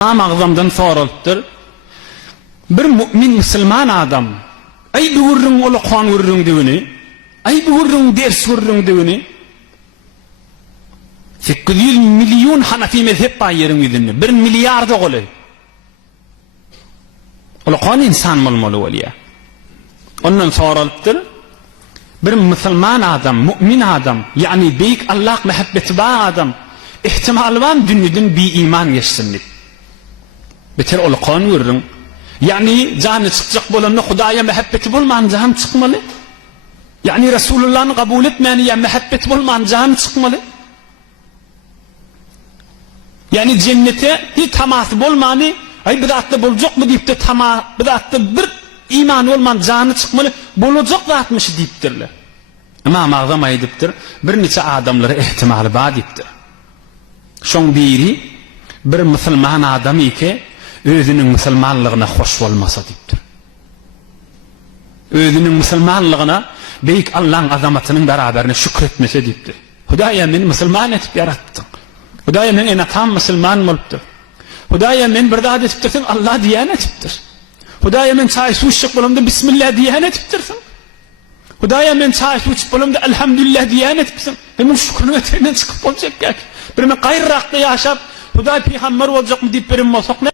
Ağzamdan soralıptır. Bir mümin Müslüman adam ay bir vurrun olu Kur'an vurrun devini, ay bir vurrun ders vurrun devini 800 milyon Hanefi mezhep yerin yüzünde 1 milyar da olu. Olu Kur'an insan malmalı veliya. Ondan soralıptır. Bir Müslüman adam, mümin adam, yani büyük Allah mehabbeti var adam, ihtimal var dünyadan bir iman geçsin. Beter ol Kur'an vurrun. Yani canı çıkacak bolanı Hudaya mehabbeti bulman canı çıkmalı. Yani Resulullah'ın kabul etmeyeni mehabbeti bulman canı çıkmalı. Yani cennete hiç teması bulmanı, ay bidatlı bulacak mı deyip de bidatlı bir iman olman canı çıkmalı. Bulacak zatmış deyiptirler. Ama mağzama ediptir. Bir neçe adamları ihtimali var deyiptir. Şon biri bir Müslüman adam ki özünün Müslümanlığına hoş olmasa deyiptir. Özünün Müslümanlığına büyük Allah'ın azametinin beraberine şükretmese deyiptir. Hudaya men Müslüman etip yarattın. Hudaya men enatam Müslüman oluptur. Hudaya men bir daha etiptirsin Allah diyen etiptir. Hudaya men çay su içip bulumda Bismillah diyen etiptirsin. Hudaya men çay su içip bulumda Elhamdülillah diyen etiptirsin. Hemen şükrünü öteyden çıkıp olacak. Bir men gayrı rakta yaşap Hudaya peygamber olacak mı deyip benim olsak ne?